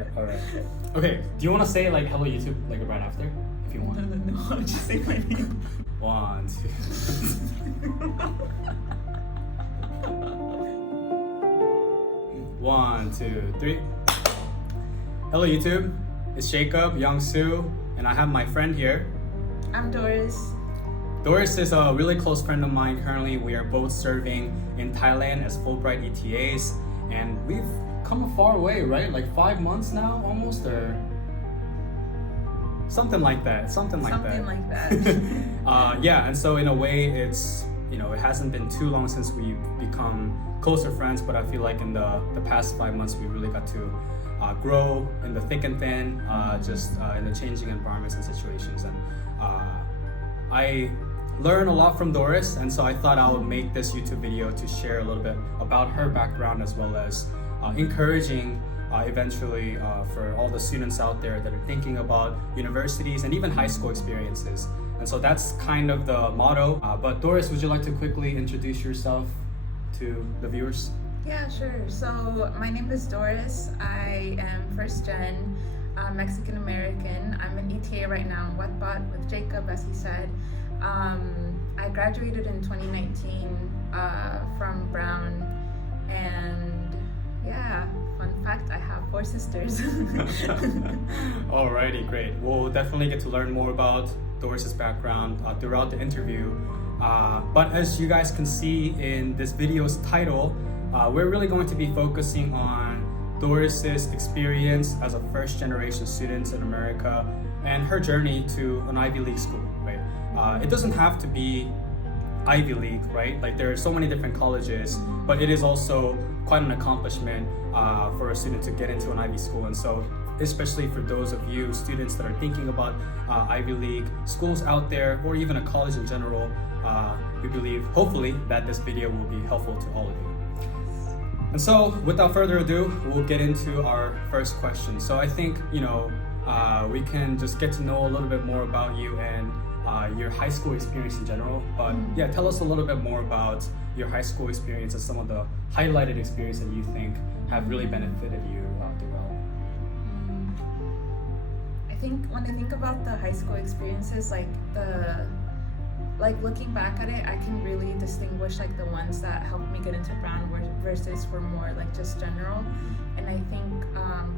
right. Okay, do you want to say like hello YouTube like right after, if you want? No, I'll just say my name. 1, 2. 1, 2, 3. Hello YouTube, it's Jacob, Young-Soo, and I have my friend here. I'm Doris. Doris is a really close friend of mine. Currently, we are both serving in Thailand as Fulbright ETAs, and we've come a far way, right? Like 5 months now, almost, or something like that. Something like that. Yeah, and so in a way, it's it hasn't been too long since we've become closer friends, but I feel like in the past 5 months, we really got to grow in the thick and thin, in the changing environments and situations, and I learned a lot from Doris, and so I thought I would make this YouTube video to share a little bit about her background, as well as encouraging eventually for all the students out there that are thinking about universities and even high school experiences. And so that's kind of the motto. But Doris, would you like to quickly introduce yourself to the viewers? Yeah, sure. So my name is Doris. I am first gen Mexican American. I'm an ETA right now in Wetbot with Jacob, as he said. I graduated in 2019 from Brown, and yeah, fun fact, I have 4 sisters. Alrighty, great. We'll definitely get to learn more about Doris's background throughout the interview. But as you guys can see in this video's title, we're really going to be focusing on Doris's experience as a first-generation student in America and her journey to an Ivy League school, right? It doesn't have to be Ivy League, right? Like there are so many different colleges, but it is also quite an accomplishment for a student to get into an Ivy school. And so, especially for those of you students that are thinking about Ivy League schools out there, or even a college in general, we believe, hopefully, that this video will be helpful to all of you. And so, without further ado, we'll get into our first question. So I think, we can just get to know a little bit more about you and your high school experience in general. But yeah, tell us a little bit more about your high school experience and some of the highlighted experiences that you think have really benefited you throughout. I think when I think about the high school experiences, looking back at it, I can really distinguish like the ones that helped me get into Brown versus were more like just general. And I think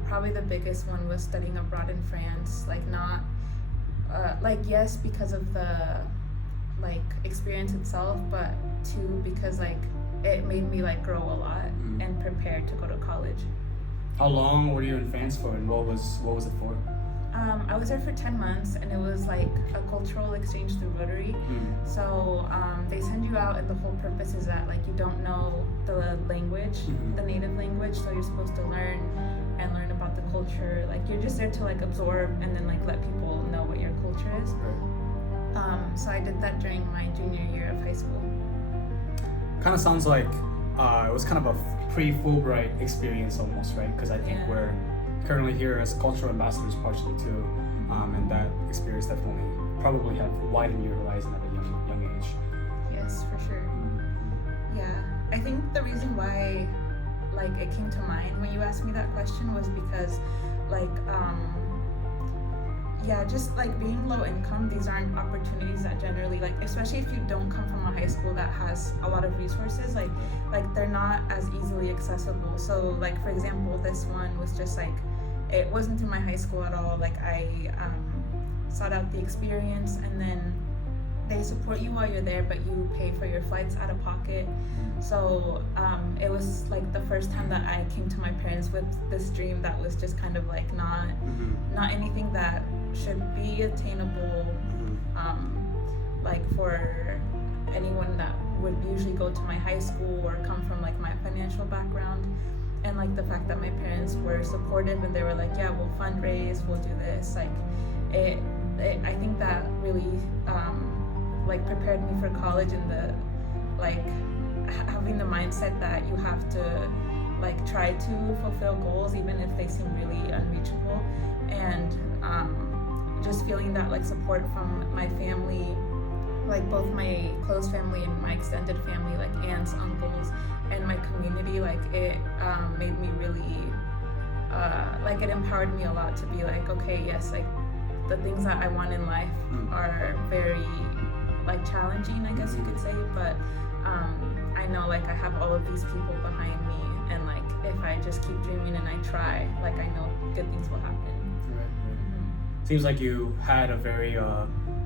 probably the biggest one was studying abroad in France. Yes, because of the experience itself, but too because it made me grow a lot and prepare to go to college. How long were you in France for, and what was it for? I was there for 10 months, and it was like a cultural exchange through Rotary. So they send you out, and the whole purpose is that you don't know the language, the native language, so you're supposed to learn about the culture. You're just there to absorb and then let people know what your culture is. So I did that during my junior year of high school. Kind of sounds like it was kind of a pre-Fulbright experience almost, right? Because I think we're currently here as cultural ambassadors partially too, and that experience definitely probably have widened your horizon at a young age. Yes, for sure. Yeah, I think the reason why it came to mind when you asked me that question was because being low income, these aren't opportunities that generally especially if you don't come from a high school that has a lot of resources, they're not as easily accessible. So for example, this one was just it wasn't through my high school at all. I sought out the experience, and then they support you while you're there, but you pay for your flights out of pocket. So it was the first time that I came to my parents with this dream that was just kind of not anything that should be attainable for anyone that would usually go to my high school or come from my financial background. And the fact that my parents were supportive, and they were yeah, we'll fundraise, we'll do this, I think that really prepared me for college, and the having the mindset that you have to try to fulfill goals even if they seem really unreachable, and just feeling that support from my family, both my close family and my extended family, aunts, uncles, and my community, it made me really like it empowered me a lot to be like, okay, yes, like the things that I want in life are very like challenging, I guess you could say, but I know like I have all of these people behind me, and like if I just keep dreaming and I try, like I know good things will happen. Right. Seems like you had a very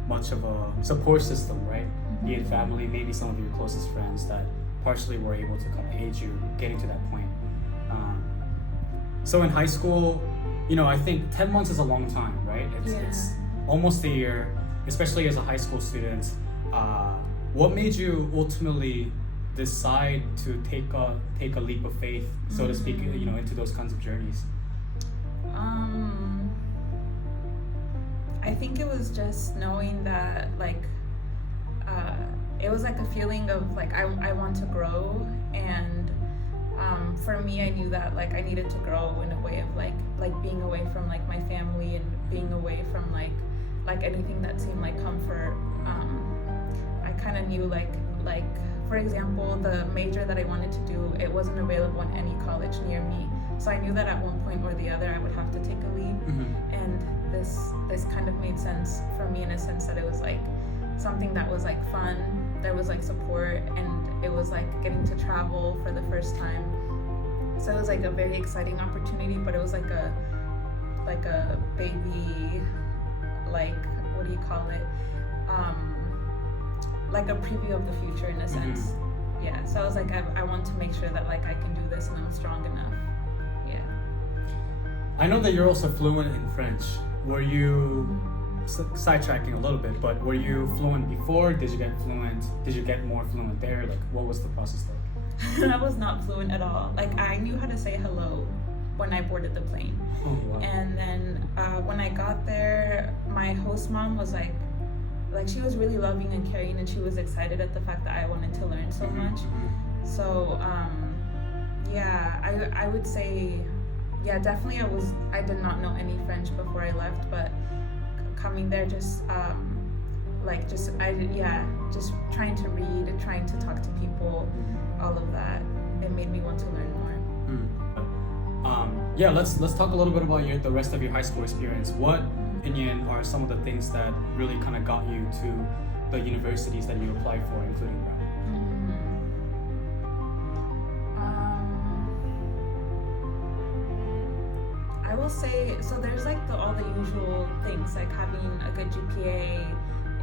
much of a support system, right? Be it family, maybe some of your closest friends that partially were able to kind of aid you getting to that point. So in high school, you know, I think 10 months is a long time, right? It's almost a year, especially as a high school student. What made you ultimately decide to take a leap of faith, so to speak, you know, into those kinds of journeys? I think it was just knowing that like it was like a feeling of like I want to grow, and for me I knew that like I needed to grow in a way of like being away from like my family and being away from like anything that seemed like comfort. I kind of knew like for example, the major that I wanted to do, it wasn't available in any college near me, so I knew that at one point or the other I would have to take a leap. And this kind of made sense for me in a sense that it was like something that was like fun, there was like support, and it was like getting to travel for the first time. So it was like a very exciting opportunity, but it was like a baby, like what do you call it? Like a preview of the future in a sense. Yeah. So I was like, I want to make sure that like I can do this and I'm strong enough. Yeah. I know that you're also fluent in French. Were you sidetracking a little bit, but were you fluent before? Did you get fluent? Did you get more fluent there? Like, what was the process like? I was not fluent at all. Like, I knew how to say hello when I boarded the plane. Oh, wow. And then when I got there, my host mom was like she was really loving and caring, and she was excited at the fact that I wanted to learn so much. So yeah, I would say, yeah, definitely I did not know any French before I left, but coming there just trying to read and trying to talk to people, all of that, it made me want to learn more. Yeah, let's talk a little bit about the rest of your high school experience. What opinion are some of the things that really kind of got you to the universities that you applied for, including Brown? I will say, so there's like all the usual things, like having a good GPA,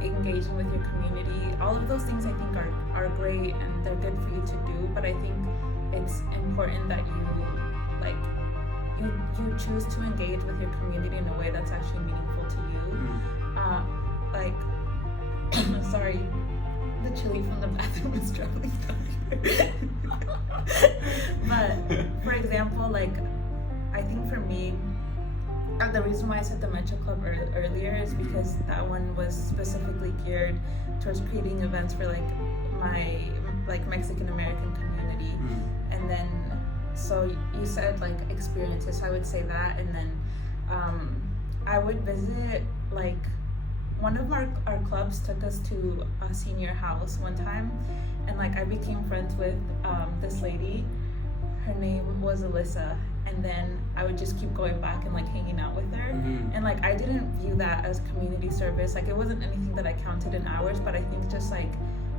engaging with your community. All of those things I think are great and they're good for you to do, but I think it's important that you choose to engage with your community in a way that's actually meaningful to you. Sorry, the chili from the bathroom is traveling down here. But for example, like I think for me, the reason why I said the Metro Club earlier is because that one was specifically geared towards creating events for like my Mexican American community. And then so you said like experiences, so I would say that, and then I would visit, like one of our clubs took us to a senior house one time, and like I became friends with this lady. Her name was Alyssa, and then I would just keep going back and like hanging out with her. And like I didn't view that as community service, like it wasn't anything that I counted in hours, but I think just like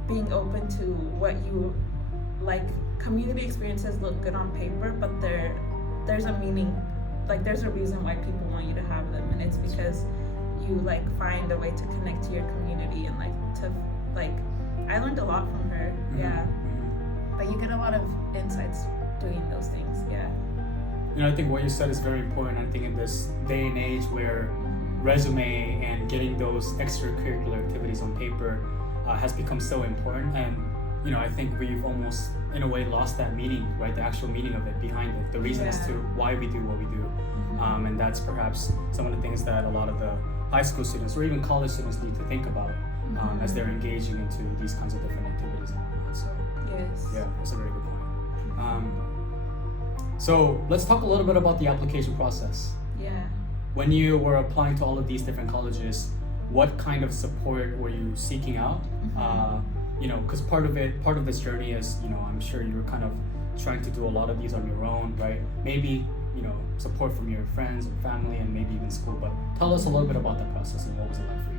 being open to what you like. Community experiences look good on paper, but there's a meaning, like there's a reason why people want you to have them, and it's because you like find a way to connect to your community, and like to like I learned a lot from her. But you get a lot of insights doing those things. You know, I think what you said is very important. I think in this day and age where resume and getting those extracurricular activities on paper has become so important, and you know, I think we've almost in a way lost that meaning, right? The actual meaning of it, behind it, the reason as to why we do what we do. And that's perhaps some of the things that a lot of the high school students or even college students need to think about as they're engaging into these kinds of different activities and whatnot. So yeah, that's a very good point. So let's talk a little bit about the application process. When you were applying to all of these different colleges, what kind of support were you seeking out? You know, because part of this journey is, you know, I'm sure you were kind of trying to do a lot of these on your own, right? Maybe support from your friends or family and maybe even school. But tell us a little bit about that process and what was it like for you?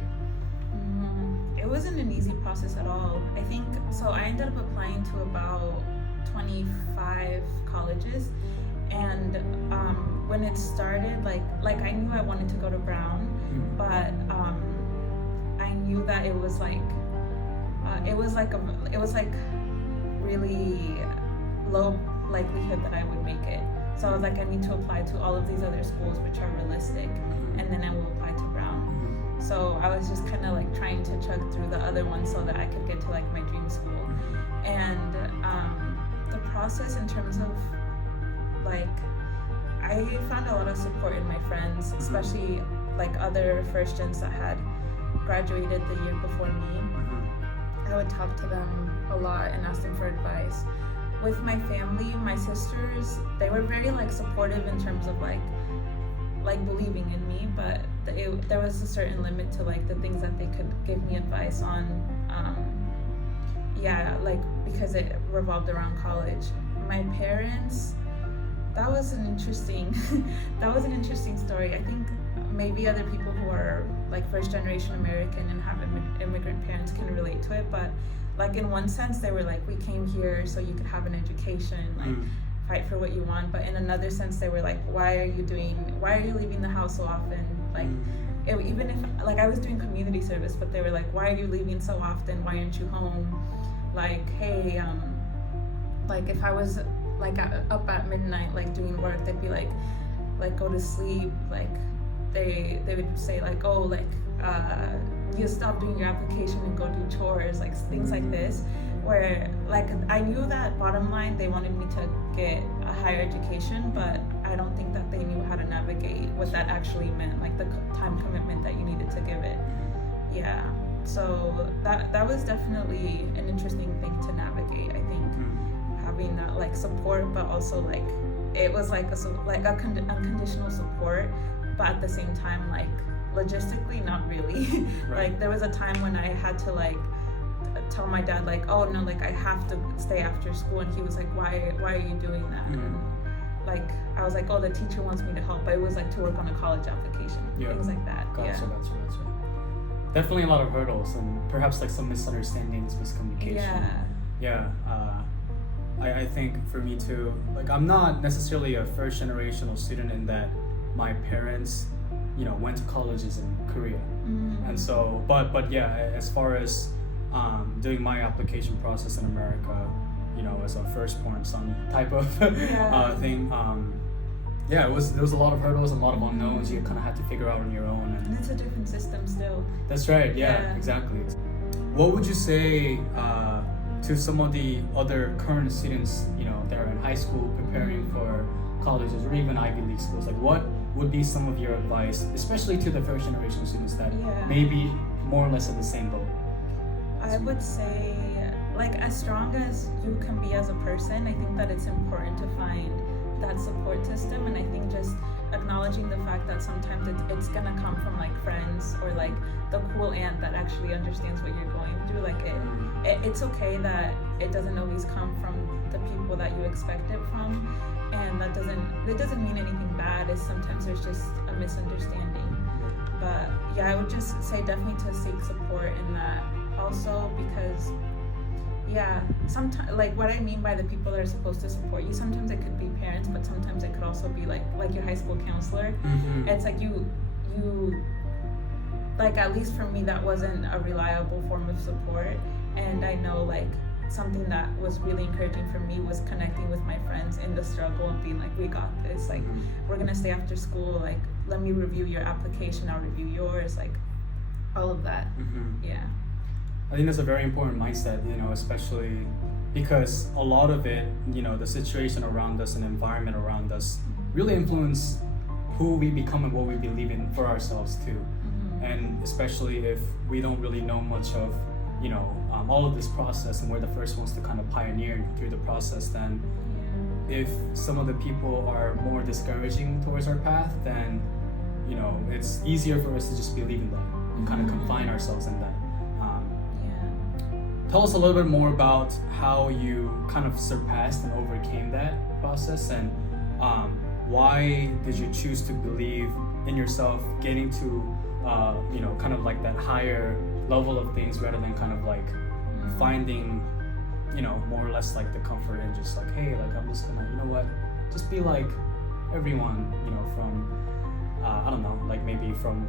It wasn't an easy process at all. I think so. I ended up applying to about 25 colleges, and when it started, like I knew I wanted to go to Brown, but I knew that it was like really low likelihood that I would make it. So I was like, I need to apply to all of these other schools which are realistic, and then I will apply to Brown. So I was just kind of like trying to chug through the other ones so that I could get to like my dream school. And the process in terms of like, I found a lot of support in my friends, especially like other first gens that had graduated the year before me. I would talk to them a lot and ask them for advice. With my family, my sisters, they were very like supportive in terms of like believing in me, but there was a certain limit to like the things that they could give me advice on. Because it revolved around college. My parents, that was an interesting story. I think maybe other people who are like first generation American and have immigrant parents can relate to it, but like in one sense they were like, we came here so you could have an education, like fight for what you want. But in another sense they were like, why are you leaving the house so often? Like even if like I was doing community service, but they were like, why are you leaving so often? Why aren't you home? Like, hey, like if I was like up at midnight like doing work, they'd be like go to sleep. Like they would say like, oh, like you stop doing your application and go do chores, like things like this, where like I knew that bottom line they wanted me to get a higher education, but I don't think that they knew how to navigate what that actually meant, like the time commitment that you needed to give it. Yeah, so that was definitely an interesting thing to navigate. I think having that like support, but also like it was like unconditional support, but at the same time like logistically not really. Right. Like there was a time when I had to like tell my dad like, oh no, like I have to stay after school, and he was like, why are you doing that? And like I was like, oh, the teacher wants me to help, but it was like to work on a college application, things like that. Gotcha. Definitely a lot of hurdles and perhaps like some misunderstandings, miscommunication. I think for me too, like I'm not necessarily a first generational student in that my parents went to colleges in Korea, and so but yeah, as far as doing my application process in America, as a firstborn son type of thing, there was a lot of hurdles and a lot of unknowns you kind of had to figure out on your own, And it's a different system still. That's right. Yeah, exactly. What would you say to some of the other current students that are in high school preparing for colleges or even Ivy League schools? Like what would be some of your advice, especially to the first generation students that may be more or less in the same boat? I would say, like, as strong as you can be as a person, I think that it's important to find that support system. And I think just acknowledging the fact that sometimes it's gonna come from like friends or like the cool aunt that actually understands what you're going through. Like it's okay that it doesn't always come from the people that you expect it from, and it doesn't mean anything bad. It's sometimes there's just a misunderstanding. But yeah, I would just say definitely to seek support in that also, because sometimes, like what I mean by the people that are supposed to support you, sometimes it could be parents, but sometimes it could also be like your high school counselor. It's like you like, at least for me, that wasn't a reliable form of support. And I know like something that was really encouraging for me was connecting with my friends in the struggle and being like, we got this, like we're gonna stay after school, like let me review your application, I'll review yours, like all of that. I think that's a very important mindset, especially because a lot of it, the situation around us and environment around us really influence who we become and what we believe in for ourselves too. And especially if we don't really know much of, all of this process, and we're the first ones to kind of pioneer through the process, then if some of the people are more discouraging towards our path, then, it's easier for us to just believe in that and kind of confine ourselves in that. Tell us a little bit more about how you kind of surpassed and overcame that process, and why did you choose to believe in yourself, getting to kind of like that higher level of things rather than kind of like finding, more or less like the comfort in just like, hey, like I'm just gonna, just be like everyone, from I don't know, like maybe from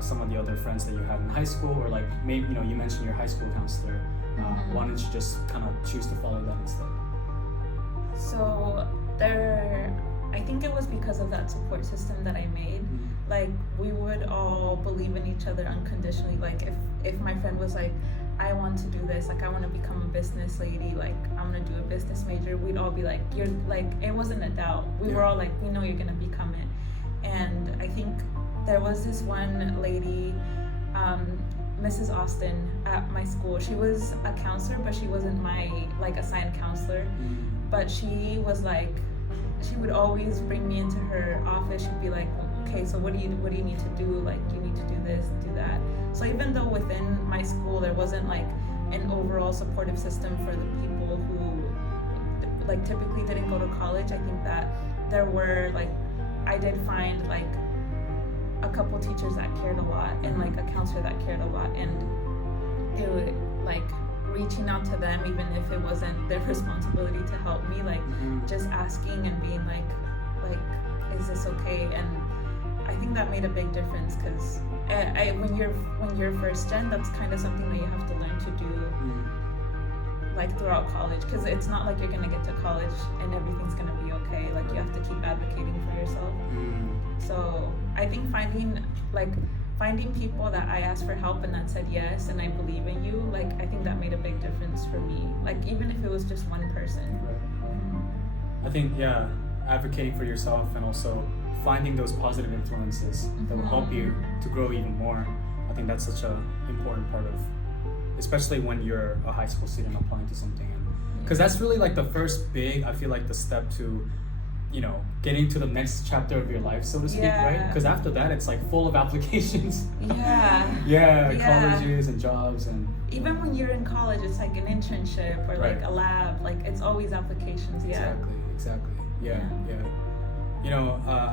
some of the other friends that you had in high school, or like maybe, you mentioned your high school counselor. Why don't you just kind of choose to follow that instead? So I think it was because of that support system that I made. Like, we would all believe in each other unconditionally. Like, if my friend was like, I want to do this, like I want to become a business lady, like I'm gonna do a business major, we'd all be like, you're like, it wasn't a doubt. We were all like, we know you're gonna become it. And I think there was this one lady, Mrs. Austin at my school. She was a counselor, but she wasn't my like assigned counselor. But she was like, she would always bring me into her office. She'd be like, okay, so what do you need to do? Like, you need to do this, do that. So even though within my school there wasn't like an overall supportive system for the people who like typically didn't go to college, I think that there were like, I did find like a couple teachers that cared a lot and like a counselor that cared a lot, and it would like reaching out to them even if it wasn't their responsibility to help me, like just asking and being like is this okay? And I think that made a big difference, because when you're first gen, that's kind of something that you have to learn to do like throughout college, because it's not like you're gonna get to college and everything's gonna be okay. Like, you have to keep advocating for yourself. So I think finding people that I asked for help and that said yes and I believe in you, like I think that made a big difference for me, like even if it was just one person. I think advocating for yourself and also finding those positive influences that will help you to grow even more. I think that's such an important part of, especially when you're a high school student applying to something, because that's really like the first big, I feel like, the step to getting to the next chapter of your life, so to speak, right? Because after that it's like full of applications. Colleges and jobs, and even when you're in college it's like an internship or like a lab, like it's always applications. Exactly.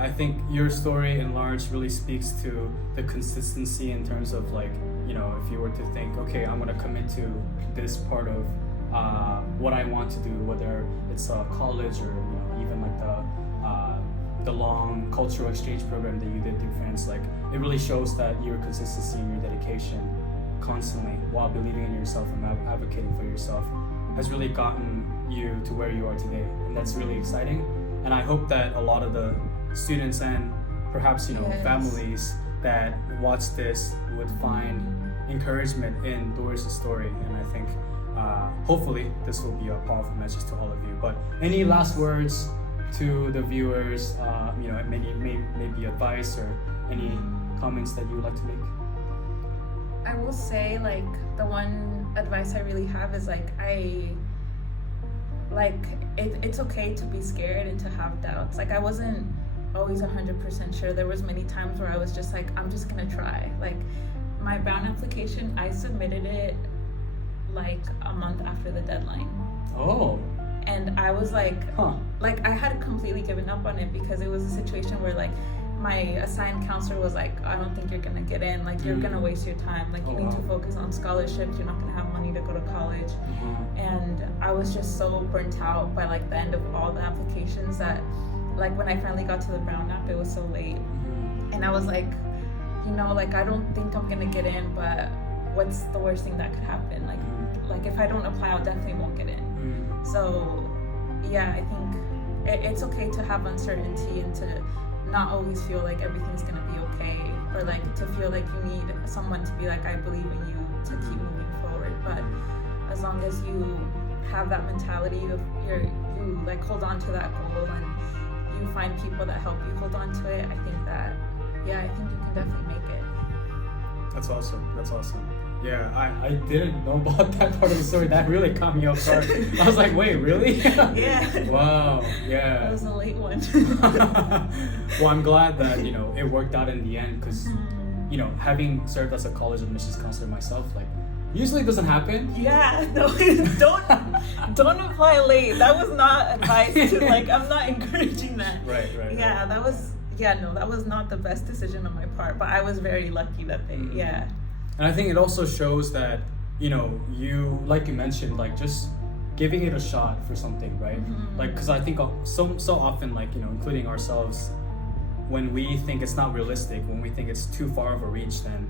I think your story in large really speaks to the consistency in terms of like, if you were to think, okay, I'm gonna commit to this part of what I want to do, whether it's a college or even like the long cultural exchange program that you did through France. Like, it really shows that your consistency and your dedication constantly while believing in yourself and advocating for yourself has really gotten you to where you are today, and that's really exciting. And I hope that a lot of the students and perhaps families that watch this would find encouragement in Doris' story, and I think hopefully this will be a powerful message to all of you. But any last words to the viewers, maybe advice or any comments that you would like to make? I will say, like, the one advice I really have is it's okay to be scared and to have doubts. Like, I wasn't always 100% sure. There was many times where I was just like, I'm just gonna try. Like, my Brown application, I submitted it like a month after the deadline. Oh. And I was like, like I had completely given up on it, because it was a situation where like my assigned counselor was like, I don't think you're gonna get in, like you're gonna waste your time, like you need to focus on scholarships, you're not gonna have money to go to college. And I was just so burnt out by like the end of all the applications that like when I finally got to the Brown app, it was so late. And I was like, like I don't think I'm gonna get in, but what's the worst thing that could happen? Like if I don't apply, I definitely won't get in. So yeah, I think it's okay to have uncertainty and to not always feel like everything's gonna be okay, or like to feel like you need someone to be like, I believe in you to keep moving forward. But as long as you have that mentality of you like hold on to that goal and you find people that help you hold on to it, I think you can definitely make it. That's awesome. Yeah, I didn't know about that part of the story. That really caught me off guard. I was like, wait, really? Yeah. Wow, yeah. That was a late one. Well, I'm glad that, it worked out in the end, because, having served as a college admissions counselor myself, like, Usually it doesn't happen. Yeah, no, don't apply late. That was not advice to like. I'm not encouraging that. Right. Yeah, that was not the best decision on my part. But I was very lucky that they. Yeah. And I think it also shows that you like you mentioned, like just giving it a shot for something, right? Like, because I think so often, like including ourselves, when we think it's not realistic, when we think it's too far of a reach, then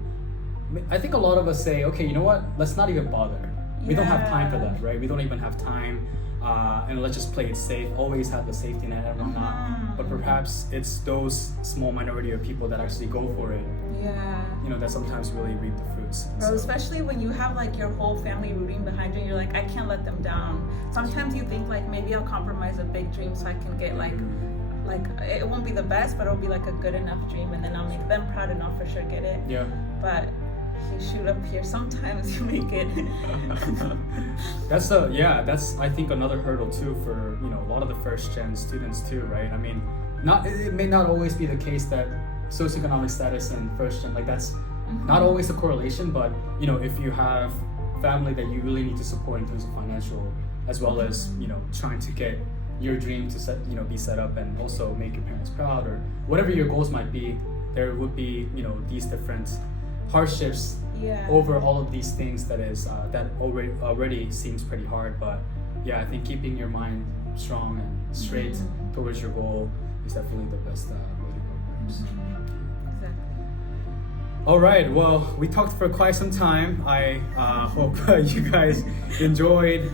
I think a lot of us say, okay, you know what? Let's not even bother. We don't have time for that, right? We don't even have time, and let's just play it safe. Always have the safety net and whatnot. But perhaps it's those small minority of people that actually go for it. Yeah. That sometimes really reap the fruits. Bro, especially when you have like your whole family rooting behind you, and you're like, I can't let them down. Sometimes you think like maybe I'll compromise a big dream so I can get like it won't be the best, but it'll be like a good enough dream, and then I'll make them proud, and I'll for sure get it. Yeah. But you shoot up here, sometimes you make it. That's I think another hurdle too for a lot of the first gen students too, right? I mean, it may not always be the case that socioeconomic status and first gen, like that's not always a correlation, but if you have family that you really need to support in terms of financial, as well as trying to get your dream to be set up and also make your parents proud, or whatever your goals might be, there would be these different hardships over all of these things that already seems pretty hard. But yeah, I think keeping your mind strong and straight towards your goal is definitely the best way to go, perhaps. Exactly. All right, well, we talked for quite some time. I hope you guys enjoyed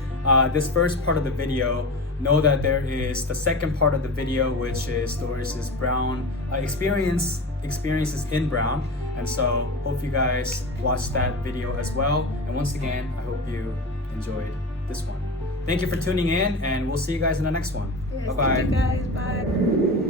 this first part of the video. Know that there is the second part of the video, which is Doris's Brown experiences in Brown. And so hope you guys watched that video as well. And once again, I hope you enjoyed this one. Thank you for tuning in, and we'll see you guys in the next one. Yes, Bye-bye. thank you guys. Bye.